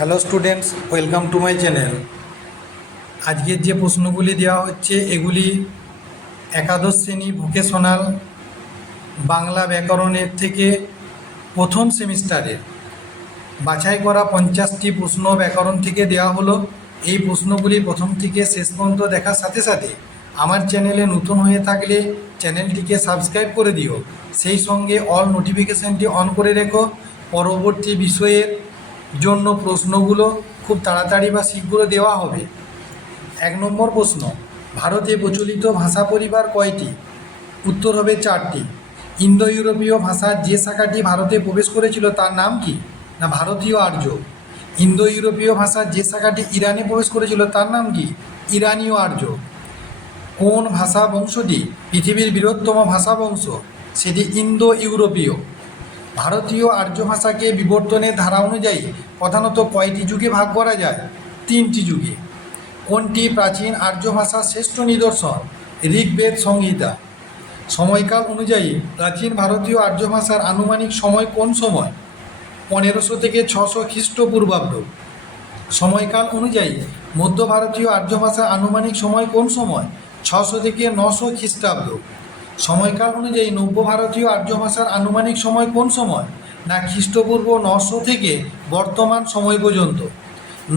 Hello students, welcome to my channel. আজকের যে প্রশ্নগুলি দেওয়া হচ্ছে এগুলি একাদশ শ্রেণী ভোকেশনাল বাংলা ব্যাকরণের থেকে প্রথম সেমিস্টারের বাছাই করা 50টি প্রশ্ন ব্যাকরণ থেকে দেওয়া হলো। এই প্রশ্নগুলি প্রথম থেকে শেষ পর্যন্ত দেখার সাথে সাথে আমার চ্যানেলে নতুন হয়ে থাকলে চ্যানেলটিকে সাবস্ক্রাইব করে দিও, সেই সঙ্গে অল নোটিফিকেশানটি অন করে রেখো। পরবর্তী বিষয়ের জন্য প্রশ্নগুলো খুব তাড়াতাড়ি বা শীঘ্র দেওয়া হবে। 1 নম্বর প্রশ্ন, ভারতে প্রচলিত ভাষা পরিবার কয়টি? উত্তর হবে 4টি। ইন্দো ইউরোপীয় ভাষার যে শাখাটি ভারতে প্রবেশ করেছিল তার নাম কি? না ভারতীয় আর্য। ইন্দো ইউরোপীয় ভাষার যে শাখাটি ইরানে প্রবেশ করেছিল তার নাম কি? ইরানীয় আর্য। কোন ভাষা বংশটি পৃথিবীর বৃহত্তম ভাষা বংশ? সেটি ইন্দো ইউরোপীয়। ভারতীয় আর্য ভাষাকে বিবর্তনের ধারা অনুযায়ী প্রধানত কয়টি যুগে ভাগ করা যায়? 3টি যুগে। কোনটি প্রাচীন আর্য ভাষার শ্রেষ্ঠ নিদর্শন? ঋগ্বেদ সংহিতা। সময়কাল অনুযায়ী প্রাচীন ভারতীয় আর্য ভাষার আনুমানিক সময় কোন সময়? 1500 থেকে 600 খ্রিস্টপূর্বাব্দ। সময়কাল অনুযায়ী মধ্য ভারতীয় আর্য ভাষার আনুমানিক সময় কোন সময়? 600 থেকে 900 খ্রিস্টাব্দ। সময়কাল অনুযায়ী নব্য ভারতীয় আর্য ভাষার আনুমানিক সময় কোন সময়? না খ্রিস্টপূর্ব 900 থেকে বর্তমান সময় পর্যন্ত।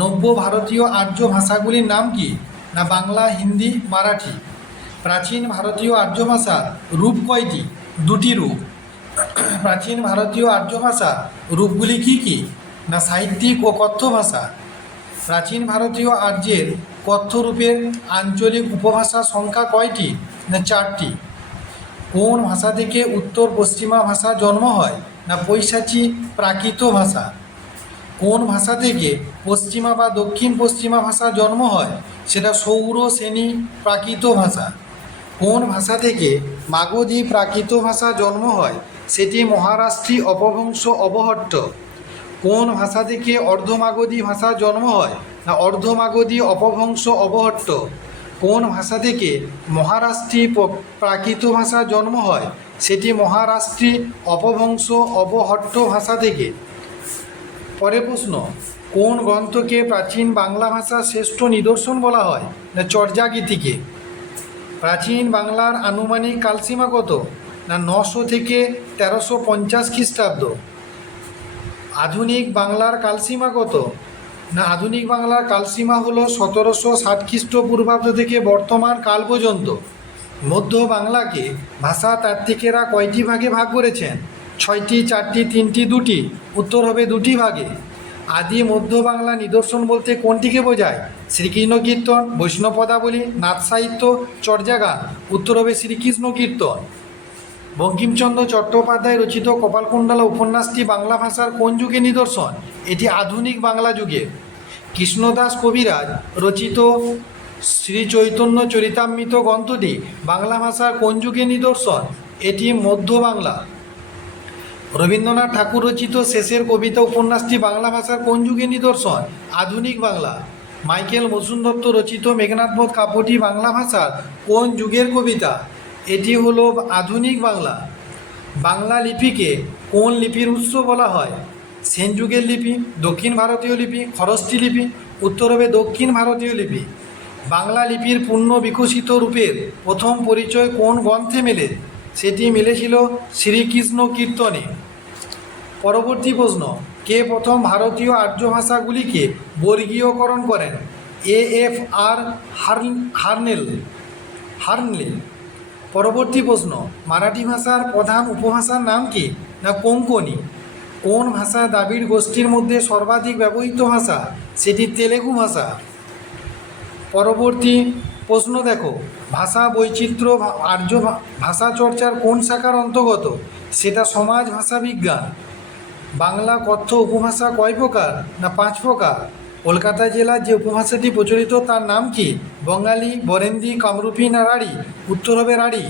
নব্য ভারতীয় আর্য ভাষাগুলির নাম কি? না বাংলা, হিন্দি, মারাঠি। প্রাচীন ভারতীয় আর্য ভাষার রূপ কয়টি? 2টি রূপ। প্রাচীন ভারতীয় আর্য ভাষার রূপগুলি কি কি? না সাহিত্যিক ও কথ্য ভাষা। প্রাচীন ভারতীয় আর্যের কথ্য রূপের আঞ্চলিক উপভাষা সংখ্যা কয়টি? না 4টি। কোন ভাষা থেকে উত্তর পশ্চিমা ভাষা জন্ম হয়? না পৈশাচী প্রাকৃত ভাষা। কোন ভাষা থেকে পশ্চিমা বা দক্ষিণ পশ্চিমা ভাষা জন্ম হয়? সেটা সৌর শ্রেণী প্রাকৃত ভাষা। কোন ভাষা থেকে মাগধী প্রাকৃত ভাষা জন্ম হয়? সেটি মহারাষ্ট্রী অপভ্রংশ অবহট্ট। কোন ভাষা থেকে অর্ধমাগধী ভাষা জন্ম হয়? না অর্ধমাগধী অপভ্রংশ অবহট্ট। কোন ভাষা থেকে মহারাষ্ট্রী প্রাকৃত ভাষা জন্ম হয়? সেটি মহারাষ্ট্রী অপভ্রংশ অবহট্ট ভাষা থেকে। পরের প্রশ্ন, কোন গ্রন্থকে প্রাচীন বাংলা ভাষার শ্রেষ্ঠ নিদর্শন বলা হয়? না চর্যাগীতিকে। প্রাচীন বাংলার আনুমানিক কালসীমা কত? না 900 থেকে 1350 খ্রিস্টাব্দ। আধুনিক বাংলার কালসীমা কত? না আধুনিক বাংলার কালসীমা হল 1760 খ্রিস্টপূর্বাব্দ থেকে বর্তমান কাল পর্যন্ত। মধ্য বাংলাকে ভাষা তাত্ত্বিকেরা কয়টি ভাগে ভাগ করেছেন? 6টি, 4টি, 3টি, 2টি। উত্তর হবে 2টি ভাগে। আদি মধ্য বাংলা নিদর্শন বলতে কোনটিকে বোঝায়? শ্রীকৃষ্ণ কীর্তন, বৈষ্ণব পদাবলী, নাথ সাহিত্য, চর্যাগান। উত্তর হবে শ্রীকৃষ্ণ কীর্তন। বঙ্কিমচন্দ্র চট্টোপাধ্যায় রচিত কপালকুণ্ডলা উপন্যাসটি বাংলা ভাষার কোন যুগে নিদর্শন? এটি আধুনিক বাংলা যুগে। কৃষ্ণদাস কবিরাজ রচিত শ্রী চৈতন্য চরিতামৃত গ্রন্থটি বাংলা ভাষার কোন যুগে নিদর্শন? এটি মধ্য বাংলা। রবীন্দ্রনাথ ঠাকুর রচিত শেষের কবিতা উপন্যাসটি বাংলা ভাষার কোন যুগে নিদর্শন? আধুনিক বাংলা। মাইকেল মধুসূদন দত্ত রচিত মেঘনাদবধ কাব্যটি বাংলা ভাষার কোন যুগের কবিতা? এটি হলো আধুনিক বাংলা। বাংলা লিপিকে কোন লিপির উৎস বলা হয়? সেন যুগের লিপি, দক্ষিণ ভারতীয় লিপি, খরষ্টি লিপি। উত্তর হবে দক্ষিণ ভারতীয় লিপি। বাংলা লিপির পূর্ণ বিকশিত রূপের প্রথম পরিচয় কোন গ্রন্থে মেলে? সেটি মিলেছিল শ্রীকৃষ্ণ কীর্তনে। পরবর্তী প্রশ্ন, কে প্রথম ভারতীয় আর্য ভাষাগুলিকে বর্গীয়করণ করেন? AFR হার্নলে। পরবর্তী প্রশ্ন, মারাঠি ভাষার প্রধান উপভাষার নাম কি? না কোঙ্কণী। কোন ভাষা দ্রাবিড় গোষ্ঠীর মধ্যে সর্বাধিক ব্যবহৃত ভাষা? সেটি তেলেগু ভাষা। পরবর্তী প্রশ্ন দেখো, ভাষা বৈচিত্র্য আর্য ভাষা চর্চার কোন শাখার অন্তর্গত? সেটা সমাজ ভাষা বিজ্ঞান। বাংলা কথ্য উপভাষা কয় প্রকার? না 5 প্রকার। কলকাতা জেলার যে উপভাষাটি প্রচলিত তার নাম কি? বঙ্গালী, বরেন্দ্রী, কামরূপী না রাঢ়ী? উত্তর হবে রাঢ়ী।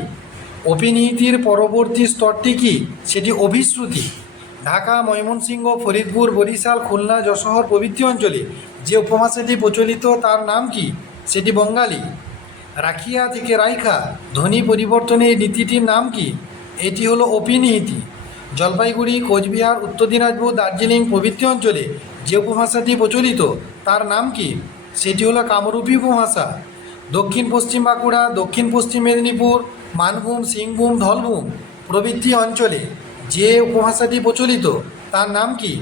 অপিনিহিতির পরবর্তী স্তরটি কি? সেটি অভিশ্রুতি। ঢাকা, ময়মনসিংহ, ফরিদপুর, বরিশাল, খুলনা, যশোর প্রভৃতি অঞ্চলে যে উপভাষাটি প্রচলিত তার নাম কি? সেটি বঙ্গালী। রাখিয়া থেকে রাইখা ধ্বনি পরিবর্তনের নীতিটির নাম কি? এটি হলো অপিনিহিতি। জলপাইগুড়ি, কোচবিহার, উত্তর দিনাজপুর, দার্জিলিং প্রভৃতি অঞ্চলে যে উপভাষাটি প্রচলিত তার নাম কি? সেটি হলো কামরূপী উপভাষা। দক্ষিণ পশ্চিম বাঁকুড়া, দক্ষিণ পশ্চিম মেদিনীপুর, মানভূম, সিংভূম, ধলভূম প্রভৃতি অঞ্চলে যে উপভাষাটি প্রচলিত তার নাম কি?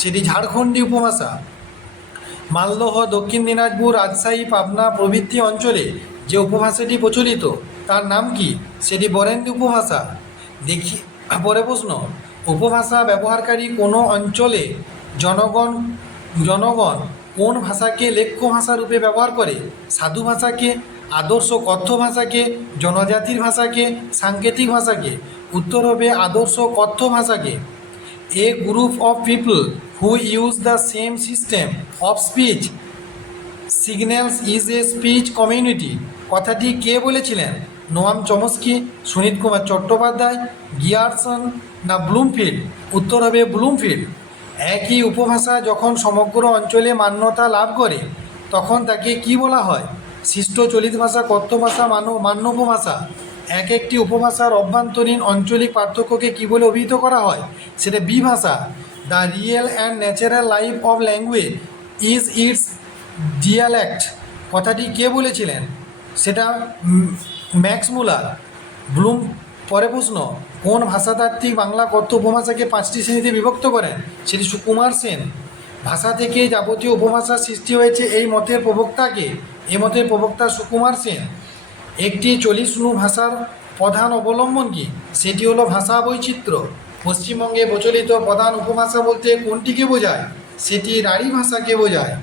সেটি ঝাড়খণ্ডী উপভাষা। মালদহ, দক্ষিণ দিনাজপুর, রাজশাহী, পাবনা প্রভৃতি অঞ্চলে যে উপভাষাটি প্রচলিত তার নাম কি? সেটি বরেন্দ্রী উপভাষা। দেখি পরে প্রশ্ন, উপভাষা ব্যবহারকারী কোনো অঞ্চলে জনগণ জনগণ কোন ভাষাকে লেখ্য ভাষা রূপে ব্যবহার করে? সাধু ভাষাকে, আদর্শ কথ্য ভাষাকে, জনজাতির ভাষাকে, সাংকেতিক ভাষাকে? উত্তর হবে আদর্শ কথ্য ভাষাকে। A group of people who use the same system of speech signals is a speech community। কথাটি কে বলেছিলেন? Noam Chomsky, Sunit Kumar Chattopadhyay, Grierson না ব্লুমফিল্ড? উত্তর হবে ব্লুমফিল্ড। একই উপভাষা যখন সমগ্র অঞ্চলে মান্যতা লাভ করে তখন তাকে কি বলা হয়? শিষ্ট চলিত ভাষা, কথ্য ভাষা, মান্য উপভাষা। এক একটি উপভাষার অভ্যন্তরীণ আঞ্চলিক পার্থক্যকে কী বলে অভিহিত করা হয়? সেটা বিভাষা। The real and natural life of language is its dialect. কথাটি কে বলেছিলেন? সেটা ম্যাক্স মুলার। ব্লুম। পরে প্রশ্ন, কোন ভাষাতাত্ত্বিক বাংলা কথ্য উপভাষাকে 5টি শ্রেণীতে বিভক্ত করেন? সেটি সুকুমার সেন। ভাষা থেকে যাবতীয় উপভাষার সৃষ্টি হয়েছে এই মতের প্রবক্তাকে? এই মতের প্রবক্তা সুকুমার সেন। একটি চলিষ্ণু ভাষার প্রধান অবলম্বন কি? সেটি হলো ভাষা বৈচিত্র্য। পশ্চিমবঙ্গে প্রচলিত প্রধান উপভাষা বলতে কোনটিকে বোঝায়? সেটি রাঢ়ী ভাষাকে বোঝায়।